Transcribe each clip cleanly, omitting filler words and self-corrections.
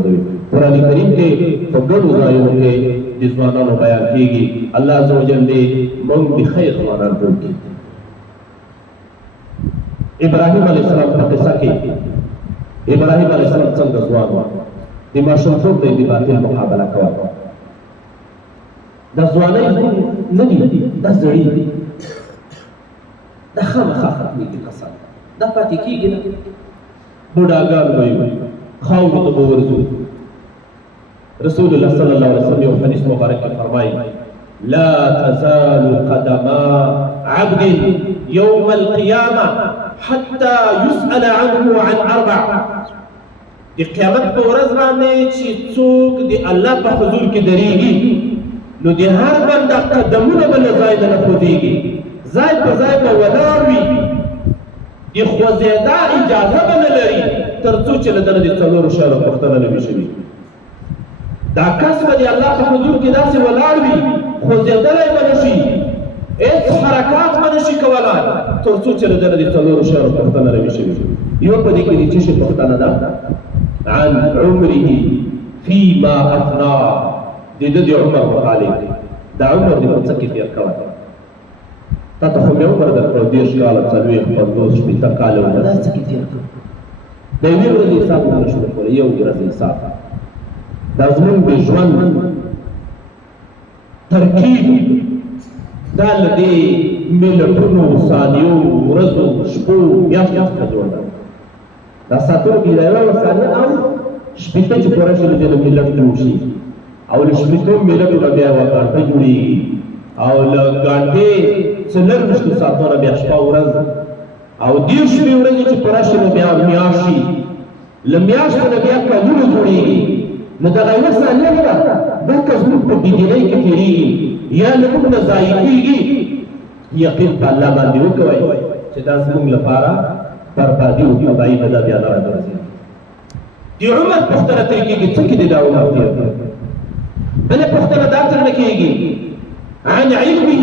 وګرځوي. قرآن کریم کې په ګڼو ځایونو کې د ځوانانو بیان کېږي. الله عز وجل دې موږ د خیر ځوانان جوړ کړي. ابراهیم علیه السلام په قصه کې ابراهیم علیه السلام څنګه ځوان و، د ماشومتوب نه د باطل مقابله کوله. دا ځوانۍ نه دي، دا زړې دي، دا خامخا ختمېږي قسم، دا پاتې کېږي نه. بوډاګان به وي، خاورو ته به ورځو. رسول الله صلی الله علیه وسلم یو حدیث مبارک کې فرمایي لا تزال قدما عبد يوم القيامة حتى يسأل عنه عن أربع. د قیامت په ورځ باندې چې څوک د الله په حضور کې درېږي نو د هر بنده قدمونه به له ځای نه خوځېږي، ځای په ځای به ولاړ وي، د خوځېدا اجازه به نه لري تر څو چې له دنه د څلورو شیانو پوښتنه نه وي شوې. دا کس به د الله په حضور کې داسې ولاړ وي، خوځېدلی به نه شي، هېڅ حرکات به نه شي کولی تر څو چې له دنه د څلورو شیانو پوښتنه نه وي شوې. یوه په دې کې د څه شي پوښتنه ده؟ عن عمره فيما أفنى. د ده د عمر متعلق دا عمر دې په څه کې تېر کړی؟ تا ته خو مې عمر درکړو 30 کاله، 40، 50، 60 کاله عمر، دا څه کې تېر کړو؟ د یوې ورځې حساب نه شو کولی، یو ورځ حساب. دا زموږ د ژوند ترکیب دا له دې ملتونو، ثانیو، ورځو، شپو، میاشتو څخه جوړ ده. دا ساتونو کې د یوه ثانیه او شپېته چې پوره شي له دې ملت جوړ شي، او له شپېتو ملتو نه بیا یوه ګانټه جوړېږي، او له ګانټې 24 ساعتونه بیا شپه ورځ، او 30 ورځې چې پوره شي نو بیا میاشت شي، له میاشتو نه بیا کلونه جوړېږي. نو دغه یوه ثانیه نه ده، دا که زموږ په بېدینۍ کې تېرېږي یا له موږ نه ضایع کېږي، یقین په الله باندې وکوئ چې دا زموږ لپاره بربادي او تباهي به دا بیا نه راګرځي. د عمر پوښتنه ترې کېږي، څه کې دې دا عمر تېر کړ؟ بله پوښتنه دا ترنه کېږي عن علمه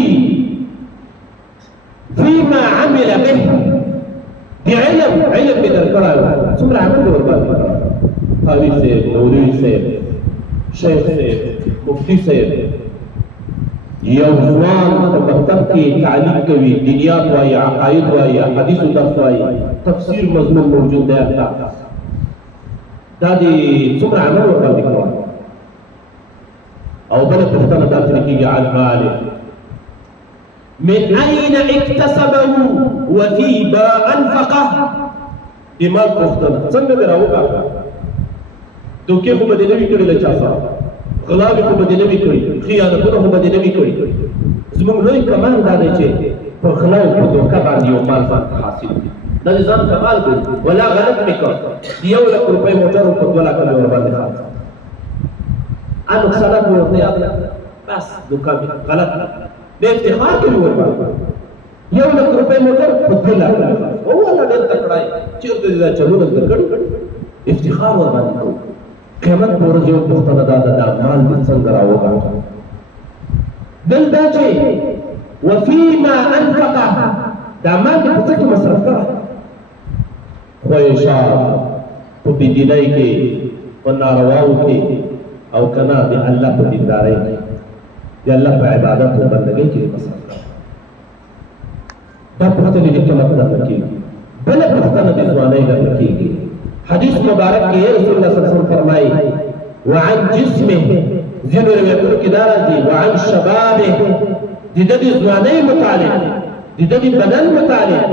فيما عمل به. د علم مې درکړی و، څومره عمل دې ورباندې کړی؟ قاضي صاحب، مولوي صاحب، شیخ صاحب، مفتي صاحب، یو ځوان په مکتب کې تعلیم کوي، دینیات وایي، عقاید وایي، حدیثو درس وایي، تفسیر مضمون موجود دی هلته. دا دې څومره عمل ورباندې کړی؟ او بله پوښتنه دا ترې کېږي عن ماله من أين اكتسبه وفيما أنفقه. د مال پوښتنه څنګه دې راوګاټه؟ دوکې خو به دې نه وي کړي له چا سره، غلاوې خو به دې نه وي کړي، خیانتونه خو به دې نه وي کړي. زموږ لوی کمال دا دی چې په غلا او په دوکه باندې یو مال ځان ته حاصل دی. دا د ځان کمال دی. ولا غلط مې کړ، د 1 لک روپۍ موټر په 2 لکه مې ورباندې خرڅ نقصانات مې ورته یاد بس دوکه مې غلط د افتخار کې مې ورباندې 1 لک روپۍ موټر په 2 لکه مې خرڅ. والله ډېر تکړه یې، چېرته دې دا چلونه زده کړي؟ افتخار ورباندې کوو. قیامت په ورځ یو پوښتنه دا ده، دا مال دې څنګه راوګاټه؟ بل دا چې وفيما أنفقه، دا مال دې په څه کې مصرف کړی؟ خواهشات، په بېدینۍ کې، په نارواو کې، او که نه د الله په دیندارۍ کې، د الله په عبادت او بندګۍ کې دې مصرف کړی. دا پوښتنې د قیامت درته کېږي. بله پوښتنه د ځوانۍ درته کېږي. حدیث مبارک کې رسول الله صلی الله علیه وسلم فرمایي وعن جسمه، ځینو روایتونو کې دا راځي وعن شبابه، د ده د ځوانۍ متعلق، د ده د بدن متعلق،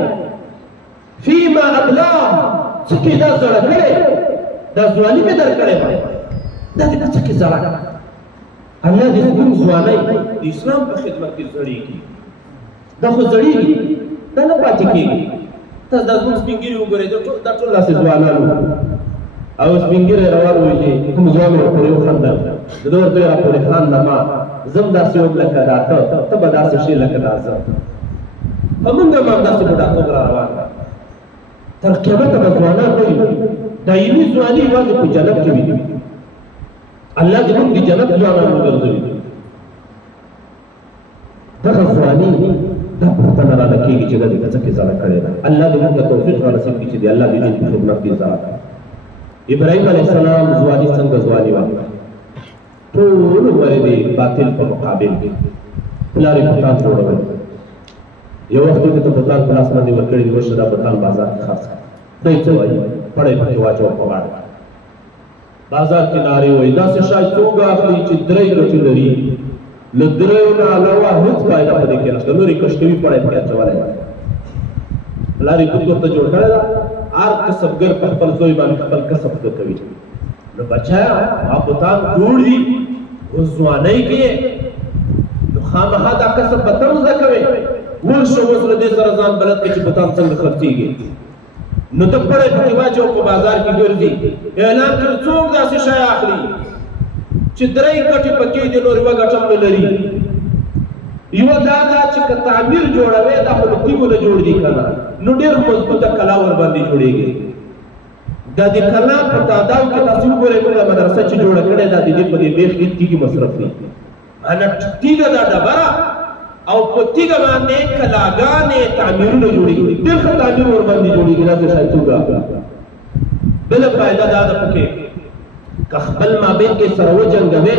فيما ابلاه، څه کې دا زړه کړی، دا ځواني مې درکړې وه، دا دې په څه کې زړه کړه؟ الله دې زموږ ځوانۍ د اسلام په خدمت کې زړېږي. دا خو زړېږي، دا نه پاتې کېږي. تاسو دا زموږ سپین ږیري وګورئ، دا ټول داسې ځوانان وو، او سپین ږیری روان وي چې کوم ځوان ورپورې وخندل، د ده ورته ویې راپورې خانده ما زه هم داسې وم لکه دا ته به داسې شې لکه دا زه، په موږ هم همداسې بوډاتوب را روان ده. تر قیامته به ځوانان نه وي. دایمي ځواني یوازې په جنت کې وي. الله دې موږ د جنت ځوانان وګرځوي. دغه ځواني دا پوښتنه رانه کېږي چې دا دې په څه کې زړه کړې ده. الله دې موږ ته توفیق را نصیب کړي چې د الله د دین په خدمت کې زړه کړي. ابراهیم علیه السلام ځواني څنګه ټول ورې باطل په مقابل پلار یې بوتان جوړول. یو وخت کې ته بوتان په لاس باندې ورکړي ورشه دا بوتان بازار کې خرڅ کړه. دی څه وایي پړی پکې واچوه په غاړه بازار کې نارې وایي داسې شی څوک اخلي چې 3 ګټې لري له 3 نه علاوه هېڅ فایده په دې کې نشته. نورې کشکوي پړی پکې اچولی دی. پلار یې بوت ورته جوړ کړی ده. هر کسبګر په خپل زوی باندې خپل کسب زده کوي. نو بچایا دا بوتان جوړ دي اوس ځوانۍ کې نو خامخا دا کسب به ته زده کوې. ورشه اوس له دې سره ځان بلد کړې چې بوتان څنګه خرڅېږي. نو ته پړی پکې واچوه په بازار کې ګرځي اعلان کړي څوک داسې شی اخلي چې 3 ګټې پکې دي نور 1 ګټه هم نه لري. یوه دا ده چې که تعمیر جوړوې دا خو له تیږو نه جوړ دي که نه نو ډېر مضبوطه کلا ورباندې جوړېږي. دا د کلا په تعداد کې تاسو وګورئ موږ مدرسه چې جوړه کړې ده د دې په دې بیخ کې تیږې مصرف دي. معنه تیږه دا ډبره او په تیږه باندې کلاګانې تعمیرونه جوړېږي. ډېر ښه تعمیر ورباندې جوړېږي. داسې شی څوک اخلي. بله فایده دا ده پکې که خپل مابین کې سره وجنګوې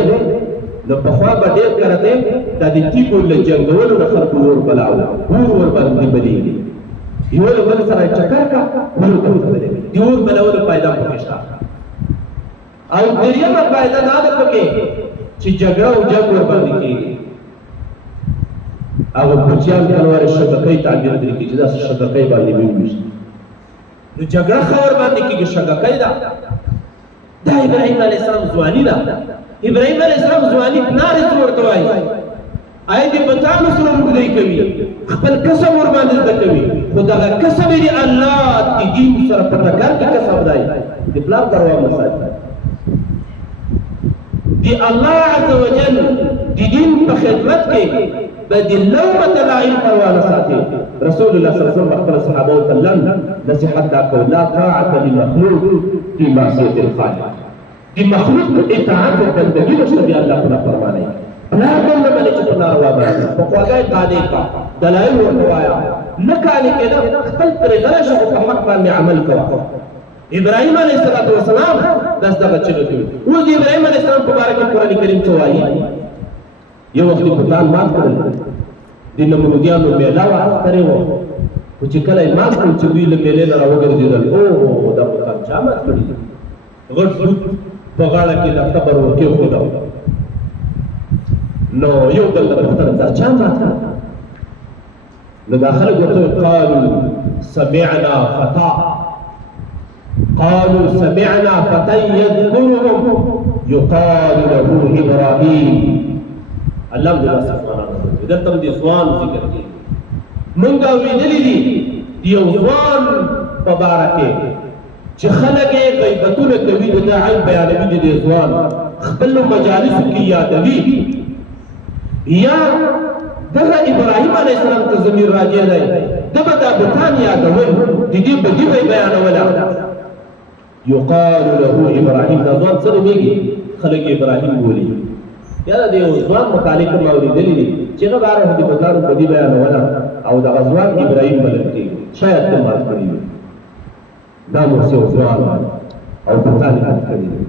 نو پخوا به ډېر کرته دا د تیږو له جنګولو نه خلکو اور بلاوه اور ورباندې بلېږي. یو له بل سره چکر کا اور ته بلېږي. د اور بلولو فایده پکې شته. او درېیمه فایده دا ده پکې چې جګړه او جنګ ورباندې کېږي. هغه بچیان کلوارې شبکۍ تعبیر ترې کړي چې داسې شبکۍ باندې وویشت نو جګړه ښه ورباندې کېږي. شبکۍ ده دا ابراهیم علیه السلام ځواني ده. ابراهیم علیه السلام ځواني پلار یې څه ورته وایي آیا د بتانو سره روږدی کوي خپل کسب ورباندې زده کوي خو دغه کسب یې د الله د دین سره په ټکر کې کسب دی. د پلار پروا مه ساتي. د الله عز وجل د دین په خدمت کې به د لومة لائم پروا نه ساتي. رسول الله صلی الله علیه وسلم خپل صحابه ته نصیحت دا کوي لا طاعة لمخلوق في معصیة الخالق. د مخلوق اطاعت او بندګي نشته د الله په نافرمانۍ. لا بل نه باندې چې په ناروا باندې په خواږه قانع کا دلایل ورته وایه نه قانع کېده خپل پرې غره شه په حق باندې عمل کوه. ابراهیم علیه السلام داس دغه چلو کوي. اوس د ابراهیم علیه السلام په باره کې قرآن کریم څه وایي. یو وخت بوتان مات کړل د نمرودیانو میله وه سترې وه خو چې کله یې مات کړل چې دوی له میلې نه راوګرځېدل او دا بوتان چا مات کړي دي. غټ بوت په غاړه کې د قبر ورکېښوده نو یو بل نه پوښتنه دا چا مات کړه. نو دا خلک ورته قالوا سمعنا فتى يذكرهم يقال له ابراهيم. الله دې داسې ځوانان وکړي. دلته هم د ځوان ذکر کېږي. مونږ اورېدلي دي د یو ځوان په باره کې چې خلک یې غیبتونه کوي د ده عیب بیانوي د دې ځوان خپلو مجالسو کې یادوي یا دغه ابراهیم علیه السلام ته ضمیر راجع دی ده به دا بوتان یادول د دې بدي به یې بیانوله. یقال له ابراهیم دا ځوان څه نومېږي خلک ابراهیم بولي. یاره د یو ځوان متعلق ما اورېدلي دي چې هغه باره د بوتانو بدي بیانوله او دغه ځوان ابراهیم بلل کېږي. شاید ته مات کړي وي دا موسی یو ځوان او بوتان یې مات کړي دي.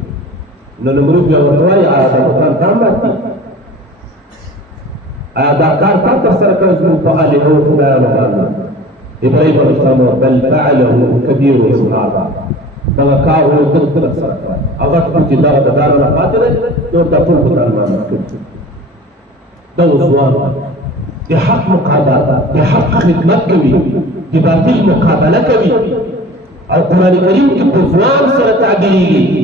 نو نمرود بیا ورته وایي آیا دا بوتان تا مات دي؟ آیا دا کار تا ترسره کړی زموږ په الهو خدایانو باندې؟ ابراهیم علیه السلام بل فعله کبیرهم هذا. دغه کار و ده ترسره کړی. هغه ټول چې دغه د دار نه پاتې دی نور دا ټول بوتان مات کړي. دا ځوان د حق مقابله د حق خدمت کوي د باطل مقابله کوي او قرآن کریم کې په ځوان سره تعبیرېږي.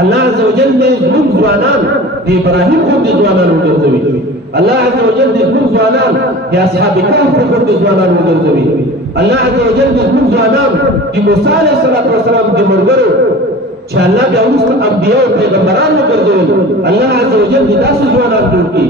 الله عز وجل دې زموږ ځوانان د ابراهیم غوندې ځوانان وګرځوي. الله عز وجل دې زموږ ځوانان د اصحاب کهف غوندې ځوانان وګرځوي. الله عز وجل دې زموږ ځوانان د موسی علیه السلام د ملګرو چې الله بیا وروسته انبیا او پیغمبران وګرځول الله عز وجل دې داسې ځوانان جوړ کړي